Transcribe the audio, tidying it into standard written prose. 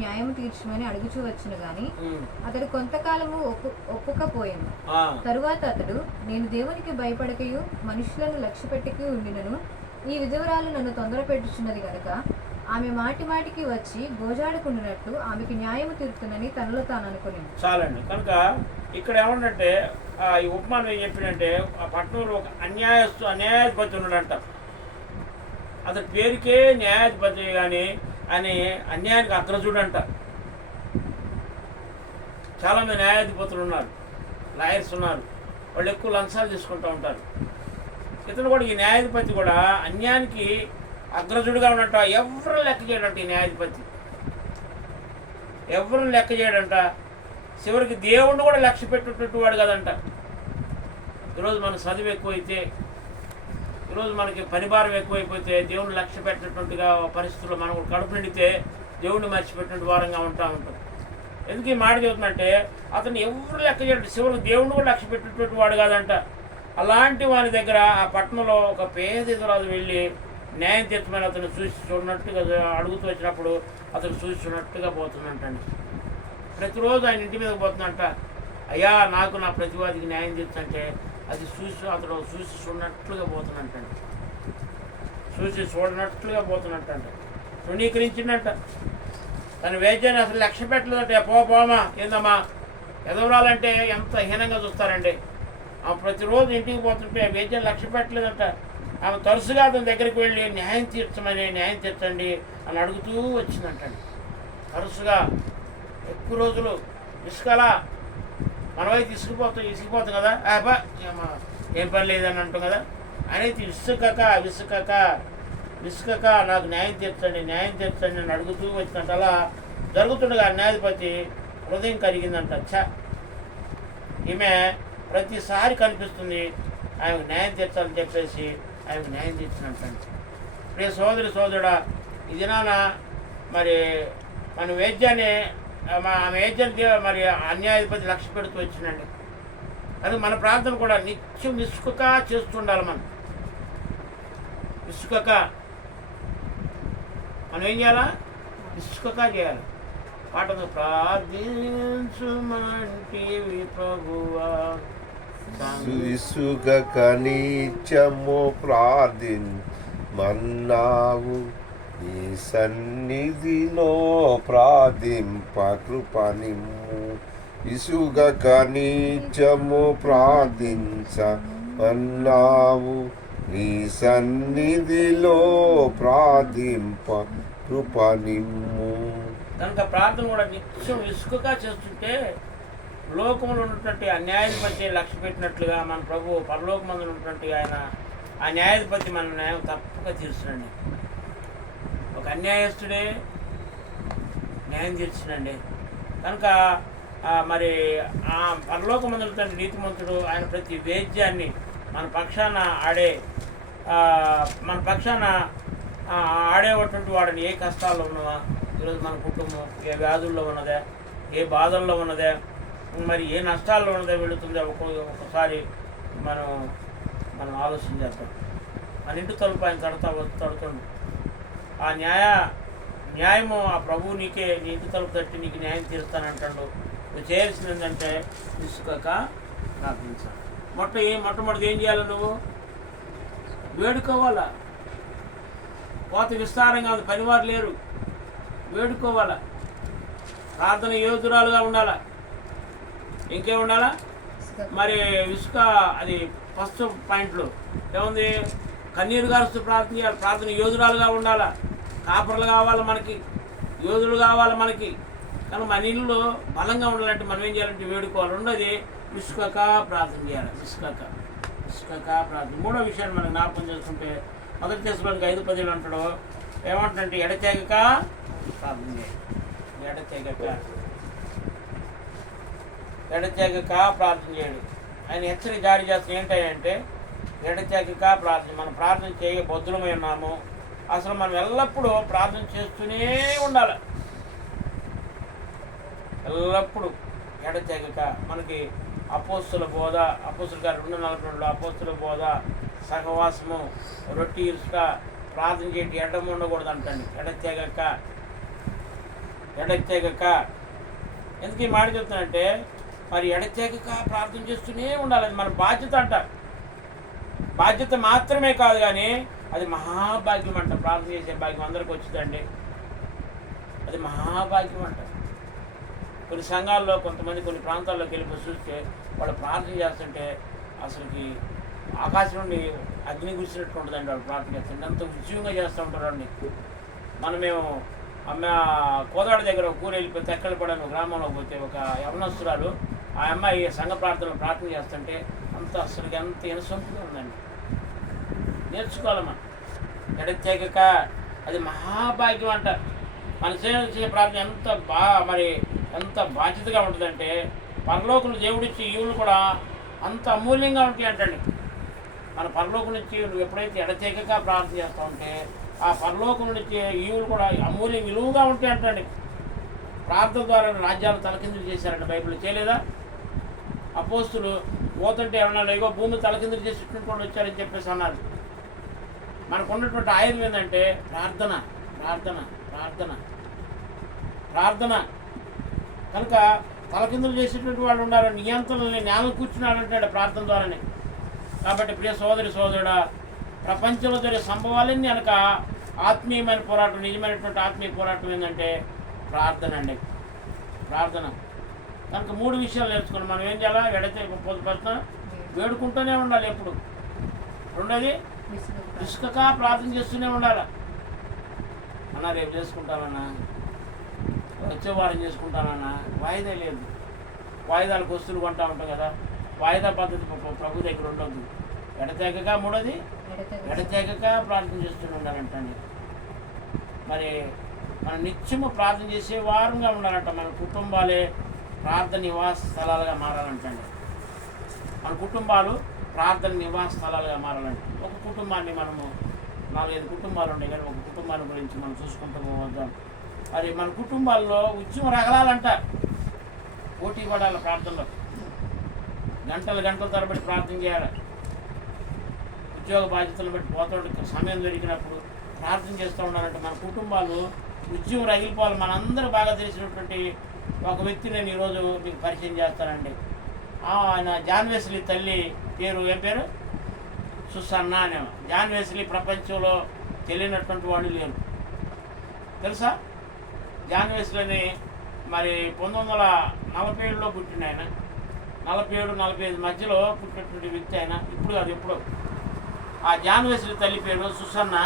న్యాయము తీర్చమని అడుగుచూ వచ్చును గాని అతడు కొంతకాలము ఒప్పుకపోయాను. తరువాత అతడు, నేను దేవునికి భయపడకయు మనుషులను లక్ష్య పెట్టకయు ఉండినను ఈ విధవరాలు నన్ను తొందర పెట్టుచున్నది గనుక ఆమె మాటి మాటికి వచ్చి గోజాడుకుంటున్నట్టు ఆమెకి న్యాయము తీరుతుందని తనలో తాను అనుకుని. చాలండి. కనుక ఇక్కడ ఏమన్నంటే ఈ ఉపమానం ఏం చెప్పినంటే ఆ పట్టణంలో ఒక అన్యాయాధిపతి ఉన్నాడంట. అతని పేరుకే న్యాయాధిపతి కానీ అని అన్యాయానికి అగ్రజుడంట. చాలామంది న్యాయాధిపతులు ఉన్నారు, లాయర్స్ ఉన్నారు, వాళ్ళు ఎక్కువ లంచాలు తీసుకుంటూ ఉంటారు. ఇతను కూడా ఈ న్యాయాధిపతి కూడా అన్యాయానికి అగ్రజుడిగా ఉన్నట్ట. ఎవరు లెక్క చేయడంట ఈ న్యాయాధిపతి, ఎవరు లెక్క చేయడంట. చివరికి దేవుణ్ణి కూడా లక్ష్య పెట్టేటట్టు వాడు కదంట. ఈరోజు మన చదువు ఎక్కువైతే, ఈరోజు మనకి పరిభారం ఎక్కువైపోతే దేవుణ్ణి లక్ష్య పెట్టినట్టుగా పరిస్థితుల్లో మనం కడుపు నిండితే దేవుణ్ణి మర్చిపెట్టినట్టు వారంగా ఉంటాం. ఎందుకు ఈ మాట చెబుతుందంటే అతను ఎవరు లెక్క చేయడం, చివరికి దేవుణ్ణి కూడా లక్ష్య పెట్టేటట్టు వాడు కాదంట. అలాంటి వాని దగ్గర ఆ పట్టణంలో ఒక పేద ఇతరాలు వెళ్ళి న్యాయం తీర్చమని అతను చూసి చూడనట్టుగా అడుగుతూ వచ్చినప్పుడు అతను చూసి చూడనట్టుగా పోతుందంటండి. ప్రతిరోజు ఆయన ఇంటి మీదకి పోతుందంట. అయ్యా నాకు నా ప్రతివాదికి న్యాయం తీర్చంటే అది అతను చూసి చూడనట్లుగా పోతున్నట్టండి, చూసి చూడనట్లుగా పోతున్నట్టంట. తృణీకరించిందంట. తన వేద్యాన్ని అసలు లక్ష్య పెట్టలేదంటే పోమా ఏందమ్మా ఎదవరాలంటే ఎంత హీనంగా చూస్తారండి. ఆమె ప్రతిరోజు ఇంటికి పోతుంటే వేద్యాన్ని లక్ష్య పెట్టలేదంట. ఆమె తరచుగా అతని దగ్గరికి వెళ్ళి న్యాయం తీర్చండి అని అడుగుతూ వచ్చిందంటండి. తరచుగా ఎక్కువ రోజులు ఇసుకలా మనమైతే ఇసిగిపోతాం కదా, ఏం పని లేదని అంటాం కదా. అనేది విసుకక నాకు న్యాయం తీర్చండి అని అడుగుతూ వచ్చిందంట. అలా జరుగుతుండగా న్యాయాధిపతి హృదయం కరిగిందంట. ఈమె ప్రతిసారి కనిపిస్తుంది ఆమెకు న్యాయం తీర్చాలని చెప్పేసి ఆమెకు న్యాయం తీర్చినట్టండి. ప్రియ సోదరుడా, ఈ దినాన మరి మన వేద్యాన్ని ఆమె వేద్యాన్ని మరి అన్యాయాధిపతి లక్ష్య పెడుతూ వచ్చిందండి. అది మన ప్రార్థన కూడా నిత్యం విసుకక చేస్తుండాలి. విసుకక మనం ఏం చేయాలా? విసుకక చేయాలి. పాటను ప్రార్థించుమంటివి ప్రభువా, విసుగక నిత్యము ప్రార్థించమన్నావు, నీ సన్నిధిలో ప్రార్థింప కృప నిమ్ము. విసుగక నిత్యము ప్రార్థించమన్నావు, నీ సన్నిధిలో ప్రార్థింప కృప నిమ్ము. కనుక ప్రార్థన కూడా నిత్యం విసుకగా చేస్తుంటే లోకంలో ఉన్నటువంటి ఆ న్యాయాధిపతి లక్ష్య పెట్టినట్లుగా మన ప్రభు పరలోకమందు ఉన్నటువంటి ఆయన ఆ న్యాయాధిపతి మన న్యాయం తప్పక తీర్చునండి. ఒక అన్యాయస్తుడే న్యాయం తీర్చునండి. కనుక మరి ఆ పరలోకమందు ఉన్నటువంటి నీతిమంతుడు ఆయన ప్రతి వేద్యాన్ని మన పక్షాన ఆడేటువంటి వాడిని ఏ కష్టాల్లో ఉన్నదా, ఈరోజు మన కుటుంబం ఏ వ్యాధుల్లో ఉన్నదే, ఏ బాధల్లో ఉన్నదే, మరి ఏ నష్టాల్లో ఉన్నదే వెళుతుందో ఒక్కొక్కసారి మనం ఆలోచన చేస్తాం. మన ఇంటి తలుపు ఆయన తడుతుండు. ఆ న్యాయము ఆ ప్రభువు నీకే నీ ఇంటి తలుపు తట్టి నీకు న్యాయం తీరుస్తానంటాడు. నువ్వు చేయాల్సింది ఏంటంటే విసుకక ప్రార్థించాలి. మొట్టమొదటి ఏం చేయాలి? నువ్వు వేడుకోవాలా. కోత విస్తారంగా ఉంది, పనివారు లేరు, వేడుకోవాలా. ప్రార్థన యోధురాలుగా ఉండాలా. ఇంకే ఉండాలా? మరి విసుక అది ఫస్ట్ పాయింట్లో ఏముంది? కన్నీరు గారుస్తూ ప్రార్థన చేయాలి. ప్రార్థన యోధురాలుగా ఉండాలా. కాపర్లు కావాలి మనకి, యోధులు కావాలి మనకి. కానీ మన ఇల్లు బలంగా ఉండాలంటే మనం ఏం చేయాలంటే వేడుకోవాలి. ఉండదు విసుకక ప్రార్థన చేయాలి. విసుకక ప్రార్థన. మూడో విషయాన్ని మనం జ్ఞాపకం చేసుకుంటే 1 Thessalonians 5:10 అంటాడు. ఏమంటుందంటే ఎడతెగక ప్రార్థన చేయాలి. ఎడతెగక ప్రార్థన చేయాలి. ఆయన హెచ్చరిక జారీ చేస్తున్న ఏంటంటే ఎడతెగక ప్రార్థన. మనం ప్రార్థన చేయ బొద్దులమై ఉన్నాము. అసలు మనం ఎల్లప్పుడూ ప్రార్థన చేస్తూనే ఉండాలి. ఎల్లప్పుడూ ఎడతెగక. మనకి అపోస్తుల బోధ, అపోస్తుల గారు 2:42 అపోస్తుల బోధ, సహవాసము, రొట్టి ఇసుక, ప్రార్థన చేయటి ఎడ్డం ఉండకూడదు అంటండి. ఎడతెగక ఎడతెగక. ఎందుకు ఈ మాట చెప్తానంటే మరి ఎడతెగక ప్రార్థన చేస్తూనే ఉండాలి. అది మన బాధ్యత అంట. బాధ్యత మాత్రమే కాదు కానీ అది మహాభాగ్యం అంట. ప్రార్థన చేసే భాగ్యం అందరికి వచ్చిందండి. అది మహాభాగ్యం అంట. కొన్ని సంఘాల్లో కొంతమంది కొన్ని ప్రాంతాల్లోకి వెళ్ళిపోయి చూస్తే వాళ్ళు ప్రార్థన చేస్తుంటే అసలుకి ఆకాశం నుండి అగ్ని కురిసినట్టు ఉంటుందండి. వాళ్ళు ప్రార్థన చేస్తుంటే అంత ఉద్యోగంగా చేస్తూ ఉంటారండి. మేము కోదాడ దగ్గర ఒక ఊరు వెళ్ళిపోయి తెక్కలపడని గ్రామంలో పోతే ఒక యవనస్తురాలు ఆ అమ్మాయి సంఘ ప్రార్థన చేస్తుంటే అంత అసలుకి అంత ఇనసొంపుగా ఉందండి. నేర్చుకోవాలమ్మా. ఎడతెగక అది మహాభాగ్యం అంట. మన చేసే ప్రార్థన ఎంత బాధ్యతగా ఉంటుందంటే పరలోకం దేవుడిచ్చి ఈవులు కూడా అంత అమూల్యంగా ఉంటాయి అంటండి. మన పరలోకం నుంచి నువ్వు ఎప్పుడైతే ఎడతెగక ప్రార్థన చేస్తూ ఉంటే ఆ పరలోకం నుంచి ఈవులు కూడా అమూల్యం విలువగా ఉంటాయి అంటండి. ప్రార్థన ద్వారా రాజ్యాలు తలకిందులు చేశారంట. బైబిల్ చేయలేదా? అపోస్తులు పోతుంటే ఏమన్నా ఇగో భూమి తలకిందులు చేసేటువంటి వాళ్ళు వచ్చారని చెప్పేసి అన్నారు. మనకు ఉన్నటువంటి ఆయుధం ఏంటంటే ప్రార్థన ప్రార్థన ప్రార్థన ప్రార్థన. కనుక తలకిందులు చేసేటువంటి వాళ్ళు ఉన్నారు. నియంత్రణని నేల కూర్చున్నాడంటాడు ప్రార్థన ద్వారానే. కాబట్టి ప్రియ సోదరుడా, ప్రపంచంలో జరిగే సంభవాలన్నీ కనుక ఆత్మీయమైన పోరాటం, నిజమైనటువంటి ఆత్మీయ పోరాటం ఏంటంటే ప్రార్థన అండి. ప్రార్థన. కనుక 3 విషయాలు నేర్చుకుని మనం ఏం చేయాలా? ఎడతెగక వేడుకుంటూనే ఉండాలి ఎప్పుడు. రెండోది ఇసుక ప్రార్థన చేస్తూనే ఉండాలి. అన్నా రేపు చేసుకుంటానన్నా, వచ్చే వారం చేసుకుంటానన్నా. వాయిదా లేదు. వాయిదాలకు వస్తువులు కొంటా ఉంటాం కదా. వాయిదా పద్ధతి ప్రభు దగ్గర ఉండొద్దు. ఎడతెగక. మూడోది ఎడతెగక ప్రార్థన చేస్తూనే ఉండాలంటండి. మరి మనం నిత్యము ప్రార్థన చేసే వారంగా ఉండాలంట. మన కుటుంబాలే ప్రార్థన నివాస స్థలాలుగా మారాలంటండి. మన కుటుంబాలు ప్రార్థన నివాస స్థలాలుగా మారాలంటే ఒక కుటుంబాన్ని మనము 4-5 కుటుంబాలు ఉన్నాయి కానీ ఒక కుటుంబాన్ని గురించి మనం చూసుకుంటూ పోవద్దాం. మరి మన కుటుంబాల్లో ఉద్యమం రగలాలంట. పోటీ పడాలి ప్రార్థనలో. గంటల తరబడి ప్రార్థన చేయాలి. ఉద్యోగ బాధ్యతలు బట్టి పోతాడు సమయం దొరికినప్పుడు ప్రార్థన చేస్తూ ఉండాలంటే మన కుటుంబాలు ఉద్యమం రగిలిపోవాలి. మనందరూ బాగా తెలిసినటువంటి ఒక వ్యక్తి నేను ఈరోజు మీకు పరిచయం చేస్తానండి. ఆయన జాన్ వెస్లీ తల్లి పేరు ఏం పేరు? సుసన్న అనే. జాన్ వెస్లీ ప్రపంచంలో తెలియనటువంటి వాడు లేరు. తెలుసా? జాన్ వెస్లీని మరి 1947లో పుట్టిన ఆయన. 47-45 మధ్యలో పుట్టినటువంటి వ్యక్తి ఆయన. ఇప్పుడు కాదు, ఎప్పుడో. ఆ జాన్ వెస్లీ తల్లి పేరు సుసన్న.